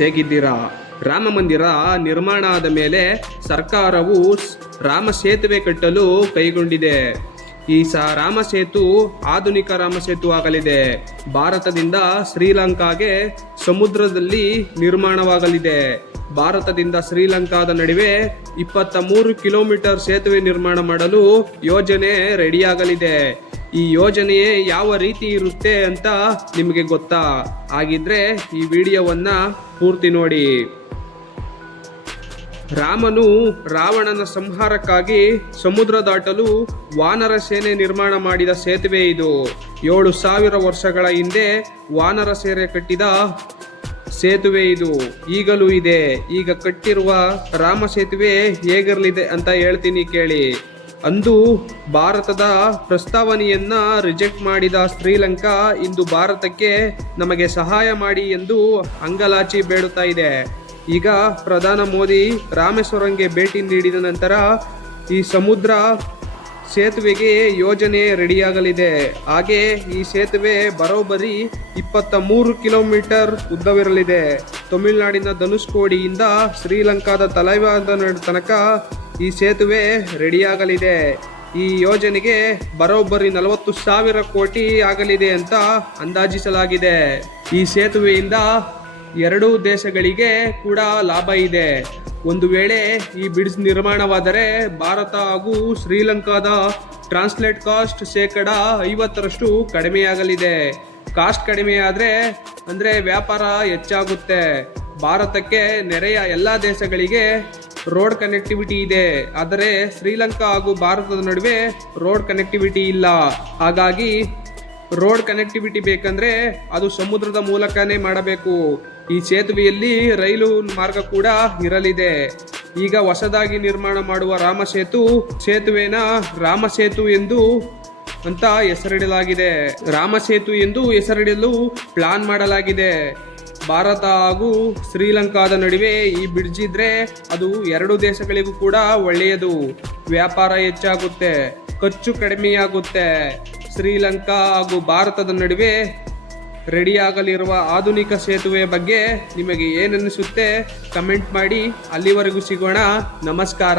ಹೇಗಿದ್ದೀರಾ? ರಾಮ ಮಂದಿರ ನಿರ್ಮಾಣ ಆದ ಮೇಲೆ ಸರ್ಕಾರವು ರಾಮ ಸೇತುವೆ ಕಟ್ಟಲು ಕೈಗೊಂಡಿದೆ. ಈ ರಾಮ ಸೇತು ಆಧುನಿಕ ರಾಮ ಸೇತು ಆಗಲಿದೆ. ಭಾರತದಿಂದ ಶ್ರೀಲಂಕಾಗೆ ಸಮುದ್ರದಲ್ಲಿ ನಿರ್ಮಾಣವಾಗಲಿದೆ. ಭಾರತದಿಂದ ಶ್ರೀಲಂಕಾದ ನಡುವೆ 23 ಕಿಲೋಮೀಟರ್ ಸೇತುವೆ ನಿರ್ಮಾಣ ಮಾಡಲು ಯೋಜನೆ ರೆಡಿಯಾಗಲಿದೆ. ಈ ಯೋಜನೆ ಯಾವ ರೀತಿ ಇರುತ್ತೆ ಅಂತ ನಿಮಗೆ ಗೊತ್ತಾ? ಹಾಗಿದ್ರೆ ಈ ವಿಡಿಯೋವನ್ನ ಪೂರ್ತಿ ನೋಡಿ. ರಾಮನು ರಾವಣನ ಸಂಹಾರಕ್ಕಾಗಿ ಸಮುದ್ರ ದಾಟಲು ವಾನರ ಸೇನೆ ನಿರ್ಮಾಣ ಮಾಡಿದ ಸೇತುವೆ ಇದು. 7,000 ವರ್ಷಗಳ ಹಿಂದೆ ವಾನರ ಸೇನೆ ಕಟ್ಟಿದ ಸೇತುವೆ ಇದು. ಈಗಲೂ ಇದೆ. ಈಗ ಕಟ್ಟಿರುವ ರಾಮ ಸೇತುವೆ ಹೇಗಿರಲಿದೆ ಅಂತ ಹೇಳ್ತೀನಿ ಕೇಳಿ. ಅಂದು ಭಾರತದ ಪ್ರಸ್ತಾವನೆಯನ್ನ ರಿಜೆಕ್ಟ್ ಮಾಡಿದ ಶ್ರೀಲಂಕಾ ಇಂದು ಭಾರತಕ್ಕೆ ನಮಗೆ ಸಹಾಯ ಮಾಡಿ ಎಂದು ಅಂಗಲಾಚಿ ಬೇಡುತ್ತಾ ಇದೆ. ಈಗ ಪ್ರಧಾನಿ ಮೋದಿ ರಾಮೇಶ್ವರಂಗೆ ಭೇಟಿ ನೀಡಿದ ನಂತರ ಈ ಸಮುದ್ರ ಸೇತುವೆಗೆ ಯೋಜನೆ ರೆಡಿಯಾಗಲಿದೆ. ಹಾಗೆ ಈ ಸೇತುವೆ ಬರೋಬ್ಬರಿ 23 ಕಿಲೋಮೀಟರ್ ಉದ್ದವಿರಲಿದೆ. ತಮಿಳುನಾಡಿನ ಧನುಷ್ಕೋಡಿಯಿಂದ ಶ್ರೀಲಂಕಾದ ತಲೈವಾದ ತನಕ ಈ ಸೇತುವೆ ರೆಡಿಯಾಗಲಿದೆ. ಈ ಯೋಜನೆಗೆ ಬರೋಬ್ಬರಿ 40,000 ಕೋಟಿ ಆಗಲಿದೆ ಅಂತ ಅಂದಾಜಿಸಲಾಗಿದೆ. ಈ ಸೇತುವೆಯಿಂದ ಎರಡೂ ದೇಶಗಳಿಗೆ ಕೂಡ ಲಾಭ ಇದೆ. ಒಂದು ವೇಳೆ ಈ ಬ್ರಿಡ್ಜ್ ನಿರ್ಮಾಣವಾದರೆ ಭಾರತ ಹಾಗೂ ಶ್ರೀಲಂಕಾದ ಟ್ರಾನ್ಸ್ಲೇಟ್ ಕಾಸ್ಟ್ 50% ಕಡಿಮೆಯಾಗಲಿದೆ. ಕಾಸ್ಟ್ ಕಡಿಮೆ ಅಂದರೆ ವ್ಯಾಪಾರ ಹೆಚ್ಚಾಗುತ್ತೆ. ಭಾರತಕ್ಕೆ ನೆರೆಯ ಎಲ್ಲ ದೇಶಗಳಿಗೆ ರೋಡ್ ಕನೆಕ್ಟಿವಿಟಿ ಇದೆ, ಆದರೆ ಶ್ರೀಲಂಕಾ ಹಾಗೂ ಭಾರತದ ನಡುವೆ ರೋಡ್ ಕನೆಕ್ಟಿವಿಟಿ ಇಲ್ಲ. ಹಾಗಾಗಿ ರೋಡ್ ಕನೆಕ್ಟಿವಿಟಿ ಬೇಕಂದ್ರೆ ಅದು ಸಮುದ್ರದ ಮೂಲಕನೇ ಮಾಡಬೇಕು. ಈ ಸೇತುವೆಯಲ್ಲಿ ರೈಲು ಮಾರ್ಗ ಕೂಡ ಇರಲಿದೆ. ಈಗ ಹೊಸದಾಗಿ ನಿರ್ಮಾಣ ಮಾಡುವ ಸೇತುವೆನ ರಾಮ ಸೇತು ಅಂತ ಹೆಸರಿಡಲಾಗಿದೆ. ರಾಮ ಸೇತು ಎಂದು ಹೆಸರಿಡಲು ಪ್ಲಾನ್ ಮಾಡಲಾಗಿದೆ. ಭಾರತ ಹಾಗೂ ಶ್ರೀಲಂಕಾದ ನಡುವೆ ಈ ಬ್ರಿಡ್ಜ್ ಇದ್ರೆ ಅದು ಎರಡು ದೇಶಗಳಿಗೂ ಕೂಡ ಒಳ್ಳೆಯದು. ವ್ಯಾಪಾರ ಹೆಚ್ಚಾಗುತ್ತೆ, ಖರ್ಚು ಕಡಿಮೆಯಾಗುತ್ತೆ. ಶ್ರೀಲಂಕಾ ಹಾಗೂ ಭಾರತದ ನಡುವೆ ರೆಡಿಯಾಗಲಿರುವ ಆಧುನಿಕ ಸೇತುವೆ ಬಗ್ಗೆ ನಿಮಗೆ ಏನನ್ನಿಸುತ್ತೆ ಕಮೆಂಟ್ ಮಾಡಿ. ಅಲ್ಲಿವರೆಗೂ ಸಿಗೋಣ. ನಮಸ್ಕಾರ.